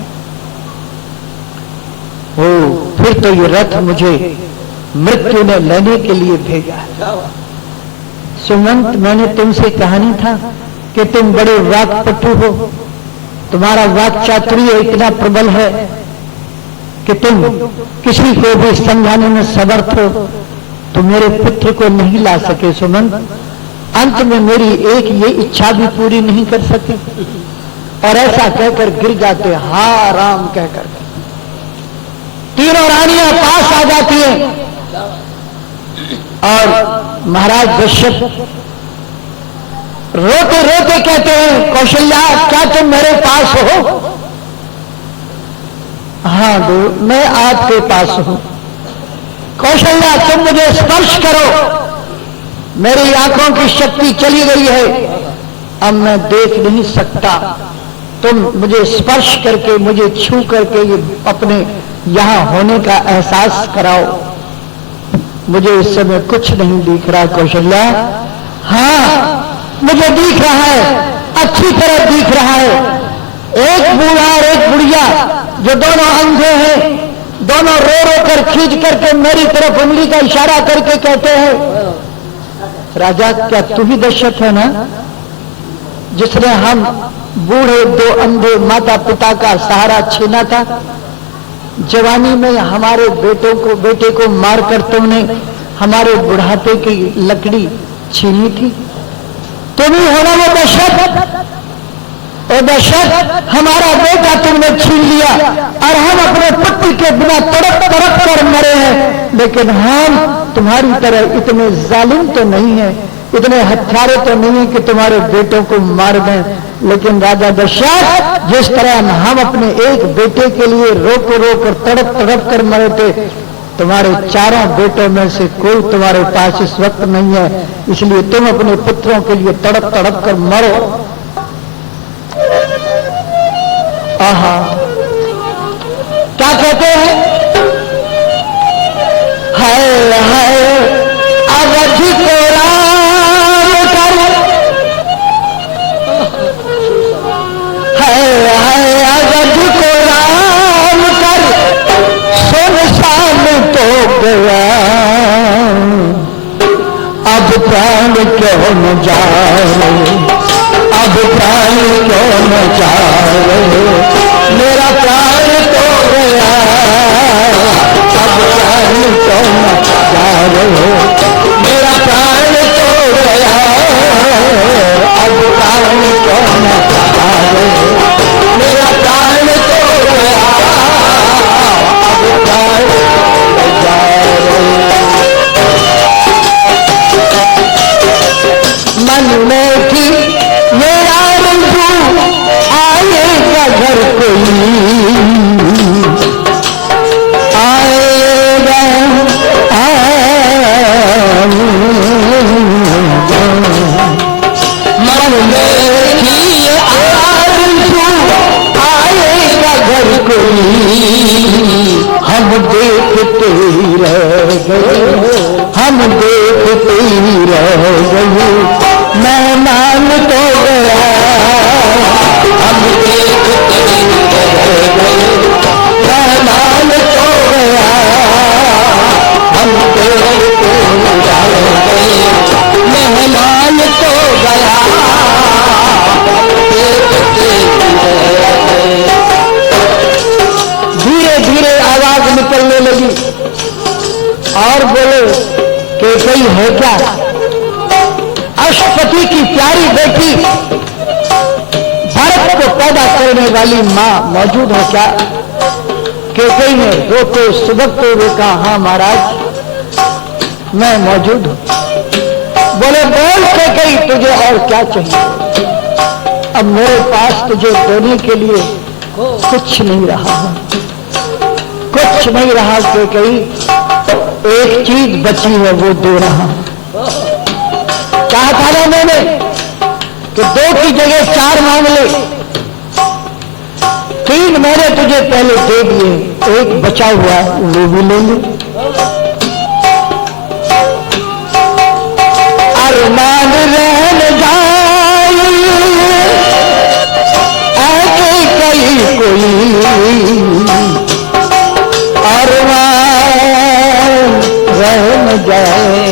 ओ फिर तो ये रथ मुझे मृत्यु ने लेने के लिए भेजा। सुमंत मैंने तुमसे कहा नहीं था कि तुम बड़े वाक्पटु हो, तुम्हारा वाक चातुर्य इतना प्रबल है कि तुम किसी को भी समझाने में समर्थ हो। तो मेरे पुत्र को नहीं ला सके सुमंत, अंत में मेरी एक ये इच्छा भी पूरी नहीं कर सके। और ऐसा कहकर गिर जाते हा राम कहकर। तीनों रानियां पास आ जाती हैं और महाराज दशरथ रोते रोते कहते हैं कौशल्या क्या तुम मेरे पास हो? हाँ दो मैं आपके पास हूं। कौशल्या तुम मुझे स्पर्श करो, मेरी आंखों की शक्ति चली गई है, अब मैं देख नहीं सकता। तुम मुझे स्पर्श करके मुझे छू करके ये अपने यहां होने का एहसास कराओ। मुझे इस समय कुछ नहीं दिख रहा कौशल्या। हाँ मुझे दिख रहा है, अच्छी तरह दिख रहा है। एक बूढ़ा और एक बुढ़िया जो दोनों अंधे हैं दोनों रो रो कर खींच करके मेरी तरफ उंगली का इशारा करके कहते हैं, राजा क्या तू ही दशरथ है ना, जिसने हम बूढ़े दो अंधे माता पिता का सहारा छीना था, जवानी में हमारे बेटे को मारकर तुमने हमारे बुढ़ापे की लकड़ी छीनी थी। तुम ही हो ना वो दशरथ, और दशरथ हमारा बेटा तुमने छीन लिया और हम अपने पुत्र के बिना तड़प तड़प कर मरे हैं, लेकिन हम तुम्हारी तरह इतने जालिम तो नहीं है, इतने हत्यारे तो नहीं है कि तुम्हारे बेटों को मार दें। लेकिन राजा दशरथ, जिस तरह हम अपने एक बेटे के लिए रोक रोक कर तड़प तड़प कर मरे थे, तुम्हारे चारों बेटों में से कोई तुम्हारे पास इस वक्त नहीं है, इसलिए तुम अपने पुत्रों के लिए तड़प तड़प कर मरो। आहा, क्या कहते हैं, हाय हाय अवध को राम कर, हाय हाय अवध को राम कर, सुनसान तो गया, अब प्राण क्यों न जाए, अब प्राण क्यों न जाए, मेरा प्राण तो गया, अब प्राण क्यों न जाए, मेरा प्राण तो गया, अब प्राण क्यों न जाए, मेरा प्राण तो गया, अब प्राण न जाए। मन में थी ये आरज़ू, आएगा घर कोई, आएगा मन में थी ये आरज़ू, आएगा घर कोई, हम देखते रह गए, हम देखते रह गए, मेहमान तो गया, हम देखते रह गए, मेहमान तो गया, हम देखते रह गए, मेहमान तो गया, देखते रह गए। धीरे धीरे आवाज निकलने लगी और बोले कि कोई है क्या, अश्वपति की प्यारी बेटी भरत को पैदा करने वाली मां मौजूद है क्या? केकई ने रोते सुबकते हुए कहा, हाँ महाराज मैं मौजूद हूं। बोले बोल केकई तुझे और क्या चाहिए? अब मेरे पास तुझे देने के लिए कुछ नहीं रहा है, कुछ नहीं रहा केकई, एक चीज बची है वो दे रहा हूं। कहा था ना मैंने कि 2 की जगह 4 मांग ले, 3 मैंने तुझे पहले दे दिए, एक बचा हुआ वो भी ले ले। अरमान रहन जाए ऐसे कई कोई, अरमान रहन जाए,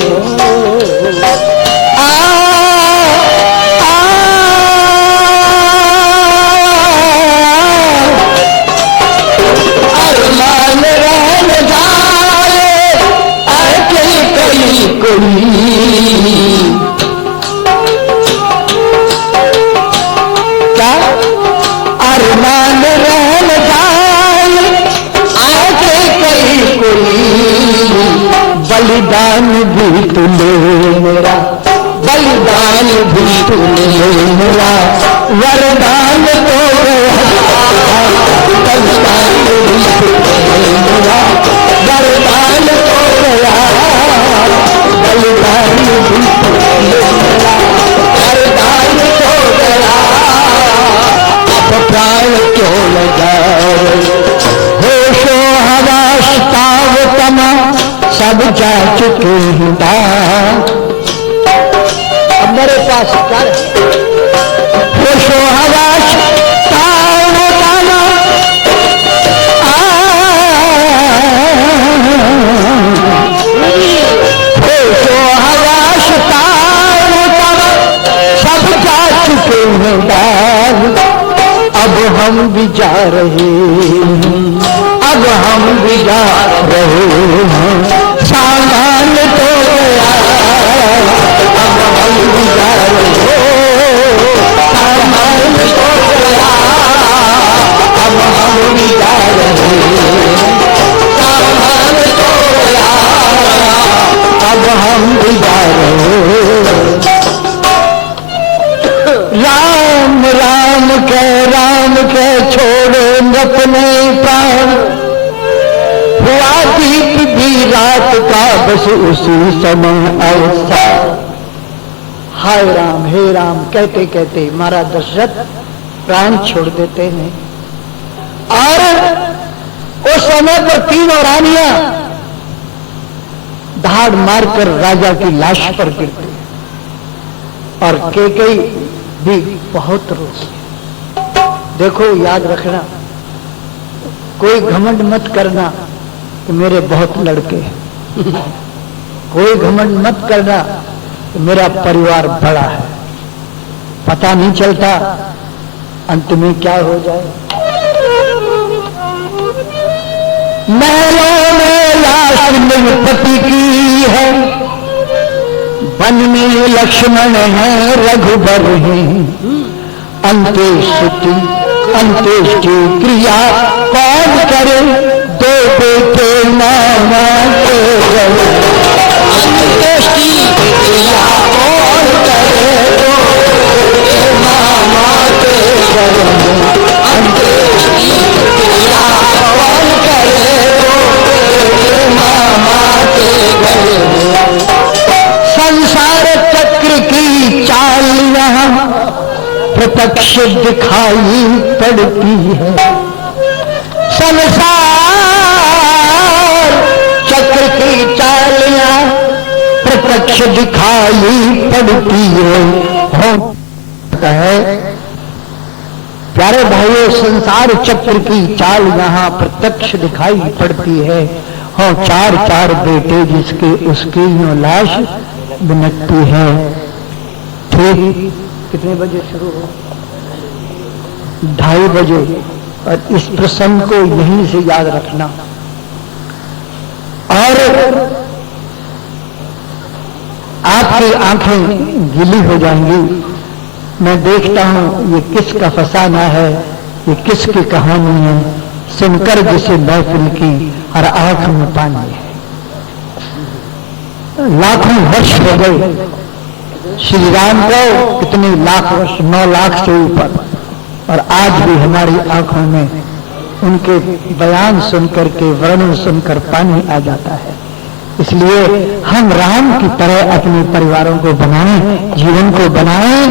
क्या अरमान रहन जाए आगे कहीं कोई, बलिदान भी तू ले मेरा, बलिदान भी तू ले मेरा, वरदान तो बलिदान भी तू ले मेरा, वरदान तो गया, बलिदान भी तो मेरा, वरदान तो गया, अब प्राण क्यों लगाए, होशो हवास ताव तमा सब जा चुके हैं, अब मेरे पास क्या होशो हवास ताव तमा हम भी जा रहे हैं, अब हम भी जा रहे हैं, सामान तो गया, अब हम भी जा रहे हैं, सामान तो गया, अब हम भी जा रहे हैं, सामान तो गया, अब हम भी जा रहे हैं। राम के छोड़ो अपने प्राण, हुआ दीप भी रात का बस उसी समय अवसार। हाय राम, हे राम कहते कहते महाराज दशरथ प्राण छोड़ देते हैं। और उस समय पर तीनों रानियां धाड़ मारकर राजा की लाश पर गिरती और कैकेयी भी बहुत रोती। देखो याद रखना, कोई घमंड मत करना कि मेरे बहुत लड़के हैं, कोई घमंड मत करना कि मेरा परिवार बड़ा है, पता नहीं चलता अंत में क्या हो जाए। महलों में लाश पति की है, वन में लक्ष्मण है, रघुबर है, अंत्येष्टि क्रिया कौन करे, दो बेटे मामा के गए, अंत्येष्टि क्रिया कौन करे, दो बेटे मामा के गए, अंत्येष्टि क्रिया कौन करे, दो बेटे मामा के गए। संसार चक्र की चाल यहाँ प्रत्यक्ष दिखाई पड़ती है, संसार चक्र की चालियां प्रत्यक्ष दिखाई पड़ती है। प्यारे भाइयों, संसार चक्र की चाल यहाँ प्रत्यक्ष दिखाई पड़ती है। हो चार चार बेटे जिसके उसकी यूं लाश बिनती है। ठीक कितने बजे शुरू हो? 2:30 बजे। और इस प्रसंग को यहीं से याद रखना। और आपकी आंखें गीली हो जाएंगी। मैं देखता हूं ये किसका फसाना है, ये किसकी कहानी है, सुनकर जिसे महफिल की हर आंख में पानी है। लाखों वर्ष हो गए श्री राम को, कितने लाख वर्ष, 9 लाख से ऊपर, और आज भी हमारी आंखों में उनके बयान सुनकर के, वर्णन सुनकर पानी आ जाता है। इसलिए हम राम की तरह अपने परिवारों को बनाएं, जीवन को बनाएं,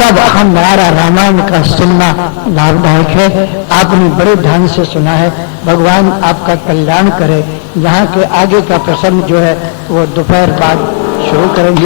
तब हमारा रामायण का सुनना लाभदायक है। आपने बड़े ढंग से सुना है। भगवान आपका कल्याण करे। यहाँ के आगे का प्रसंग जो है वो दोपहर बाद शुरू करेंगे।